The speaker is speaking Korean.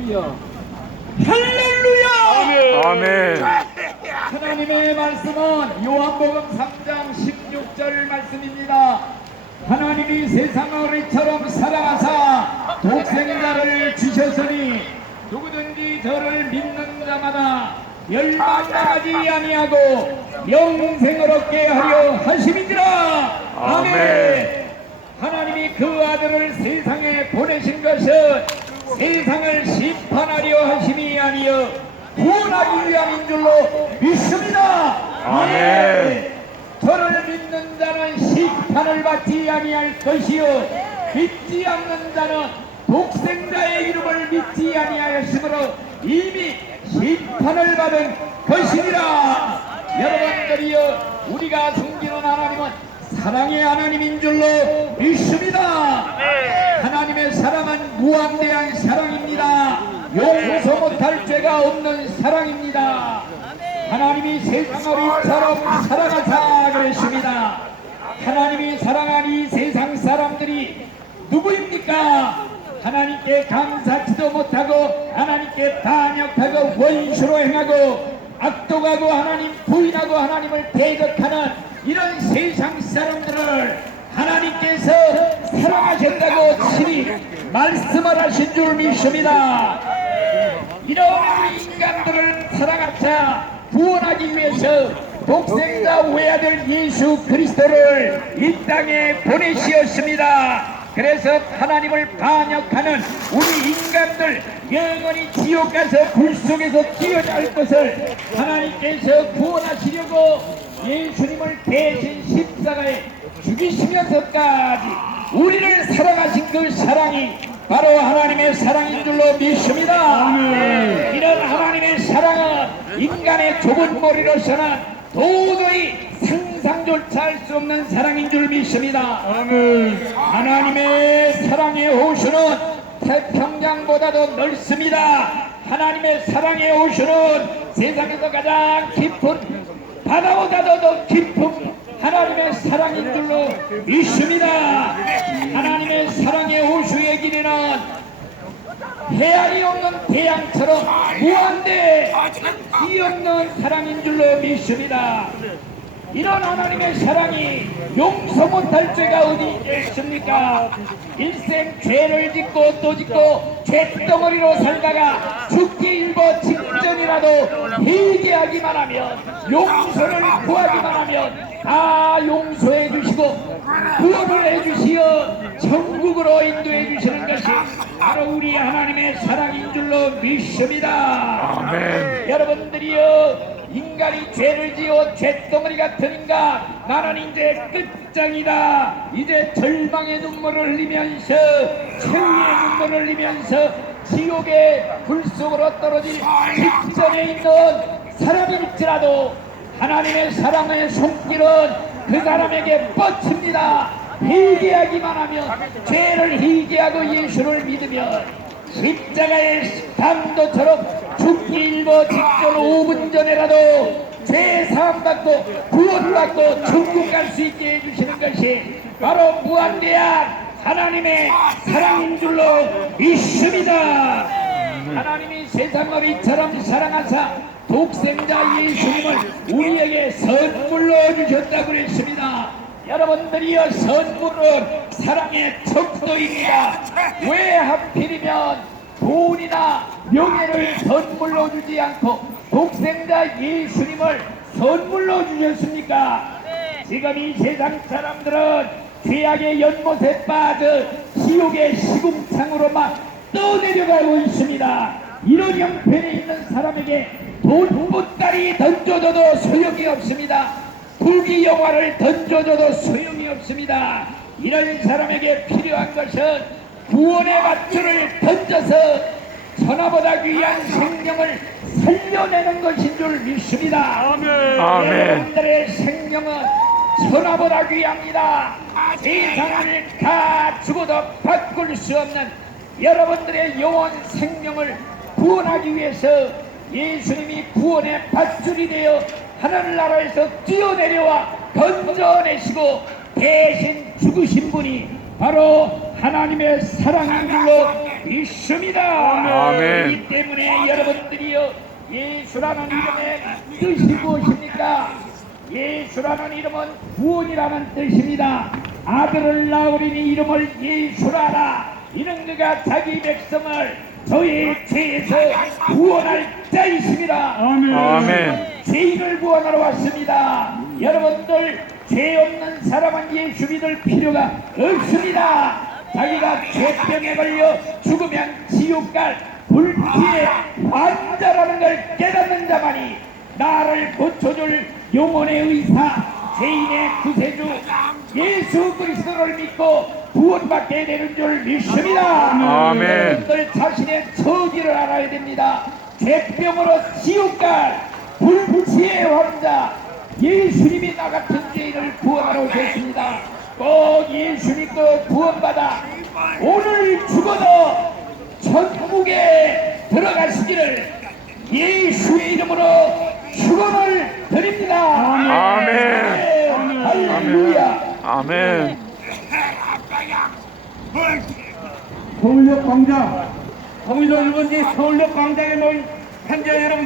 주여. 할렐루야. 아멘. 하나님의 말씀은 요한복음 3장 16절 말씀입니다. 하나님이 세상을 이처럼 사랑하사 독생자를 주셨으니 누구든지 저를 믿는 자마다 멸망당하지 아니하고 영생을 얻게 하려 하심이니라. 아멘. 하나님이 그 아들을 세상에 보내신 것은 세상을 심판하려 하심이 아니여 구원하기 위함인 줄로 믿습니다. 아멘. 저를 믿는 자는 심판을 받지 아니할 것이요 믿지 않는 자는 독생자의 이름을 믿지 아니하였으므로 이미 심판을 받은 것이니라. 여러분들이여, 우리가 섬기는 하나님은 사랑의 하나님인 줄로 믿습니다. 하나님의 사랑은 무한대한 사랑입니다. 용서 못할 죄가 없는 사랑입니다. 하나님이 세상을 이처럼 사랑하사 그랬습니다. 하나님이 사랑한 이 세상 사람들이 누구입니까? 하나님께 감사치도 못하고 하나님께 반역하고 원수로 행하고 악독하고 하나님 부인하고 하나님을 대적하는 이런 세상 사람들을 하나님께서 사랑하신다고 친히 말씀을 하신 줄 믿습니다. 이런 우리 인간들을 사랑하자 구원하기 위해서 독생자 외아들 예수 그리스도를 이 땅에 보내시었습니다. 그래서 하나님을 반역하는 우리 인간들 영원히 지옥 가서 불 속에서 뛰어날 것을 하나님께서 구원하시려고 예수님을 대신 십자가에 죽이시면서까지 우리를 사랑하신 그 사랑이 바로 하나님의 사랑인 줄로 믿습니다. 이런 하나님의 사랑은 인간의 좁은 머리로서는 도저히 상상조차 할 수 없는 사랑인 줄 믿습니다. 하나님의 사랑의 호수는 태평양보다도 넓습니다. 하나님의 사랑의 호수는 세상에서 가장 깊은 바다보다도 더 깊은 하나님의 사랑인 줄로 믿습니다. 하나님의 사랑의 호수의 길이는 해안이 없는 태양처럼 무한대 뒤없는 사랑인 줄로 믿습니다. 이런 하나님의 사랑이 용서 못할 죄가 어디 있습니까? 일생 죄를 짓고 또 짓고 죄덩어리로 살다가 죽기 일보 직전이라도 회개하기만 하면, 용서를 구하기만 하면 다 용서해 주시고 구원을 해 주시어 천국으로 인도해 주시는 것이 바로 우리 하나님의 사랑인 줄로 믿습니다. 아멘. 여러분들이여, 인간이 죄를 지어 죄덩어리 같은 인간, 나는 이제 끝장이다. 이제 절망의 눈물을 흘리면서 최후의 눈물을 흘리면서 지옥의 불 속으로 떨어질 직전에 있는 사람일지라도 하나님의 사랑의 손길은 그 사람에게 뻗칩니다. 회개하기만 하면, 죄를 회개하고 예수를 믿으면 십자가의 담도처럼 죽기 일보 직전 5분 전에라도 죄 사함받고 구원받고 천국 갈 수 있게 해주시는 것이 바로 무한대한 하나님의 사랑인 줄로 믿습니다. 하나님이 세상을 이처럼 사랑하사 독생자 예수님을 우리에게 선물로 주셨다고 그랬습니다. 여러분들이여, 선물은 사랑의 척도입니다. 왜 하필이면 돈이나 명예를 선물로 주지 않고 독생자 예수님을 선물로 주셨습니까? 지금 이 세상 사람들은 죄악의 연못에 빠져 지옥의 시궁창으로만 떠내려가고 있습니다. 이런 형편에 있는 사람에게 돈 보따리 던져줘도 소용이 없습니다. 불기 영화를 던져줘도 소용이 없습니다. 이런 사람에게 필요한 것은 구원의 밧줄을 던져서 천하보다 귀한 생명을 살려내는 것인 줄 믿습니다. 아멘. 여러분들의 생명은 천하보다 귀합니다. 세상을 다 죽어도 바꿀 수 없는 여러분들의 영원 생명을 구원하기 위해서 예수님이 구원의 밧줄이 되어 하늘나라에서 뛰어내려와 건져내시고 대신 죽으신 분이 바로 하나님의 사랑인 줄로 믿습니다. 아멘. 이 때문에 여러분들이요, 예수라는 이름의 뜻이 무엇입니까? 예수라는 이름은 구원이라는 뜻입니다. 아들을 낳으리니 이름을 예수라라. 이는 그가 자기 백성을 저의 죄에서 구원할 자이십니다. 아멘. 죄인을 구원하러 왔습니다. 여러분들, 죄 없는 사람은 예수 믿을 필요가 없습니다. 자기가 죄병에 걸려 죽으면 지옥갈 불피의 환자라는 걸 깨닫는 자만이 나를 고쳐줄 영혼의 의사, 죄인의 구세주 예수 그리스도를 믿고 구원받게 되는 줄 믿습니다. 아멘. 여러분들 자신의 처지를 알아야 됩니다. 죄병으로 지옥갈 불치의 환자 예수님이 나 같은 죄인을 구원하러 오셨습니다. 꼭 예수 믿고 구원받아 오늘 죽어도 천국에 들어가시기를 예수의 이름으로 축원을 드립니다. 아멘. 할렐루야. 아멘. 서울역 광장, 서울역 1번지 서울역 광장에 모인 환자 여러분들.